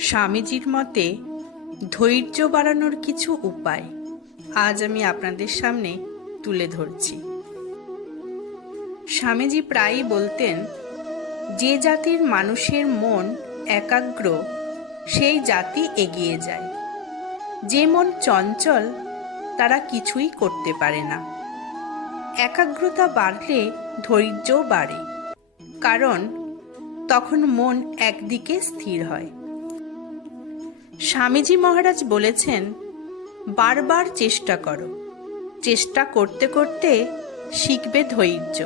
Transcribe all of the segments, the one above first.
স্বামীজির মতে ধৈর্য বাড়ানোর কিছু উপায় আজ আমি আপনাদের সামনে তুলে ধরছি। স্বামীজি প্রায়ই বলতেন, যে জাতির মানুষের মন একাগ্র সেই জাতি এগিয়ে যায়। যে মন চঞ্চল তারা কিছুই করতে পারে না। একাগ্রতা বাড়লে ধৈর্যও বাড়ে, কারণ তখন মন একদিকে স্থির হয়। স্বামীজি মহারাজ বলেছেন, বারবার চেষ্টা করো, চেষ্টা করতে করতে শিখবে ধৈর্য,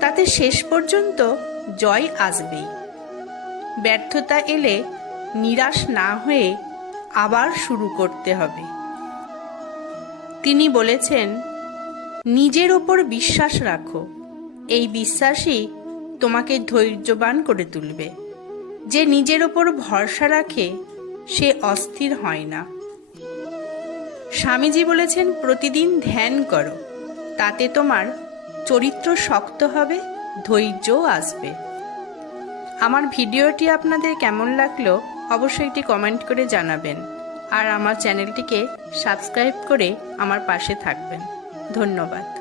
তাতে শেষ পর্যন্ত জয় আসবেই। ব্যর্থতা এলে নিরাশ না হয়ে আবার শুরু করতে হবে। তিনি বলেছেন, নিজের ওপর বিশ্বাস রাখো, এই বিশ্বাসই তোমাকে ধৈর্যবান করে তুলবে। যে নিজের ওপর ভরসা রাখে সে অস্থির হয় না। স্বামীজি বলেছেন, প্রতিদিন ধ্যান করো, তাতে তোমার চরিত্র শক্ত হবে, ধৈর্যও আসবে। আমার ভিডিওটি আপনাদের কেমন লাগলো অবশ্যই একটি কমেন্ট করে জানাবেন, আর আমার চ্যানেলটিকে সাবস্ক্রাইব করে আমার পাশে থাকবেন। ধন্যবাদ।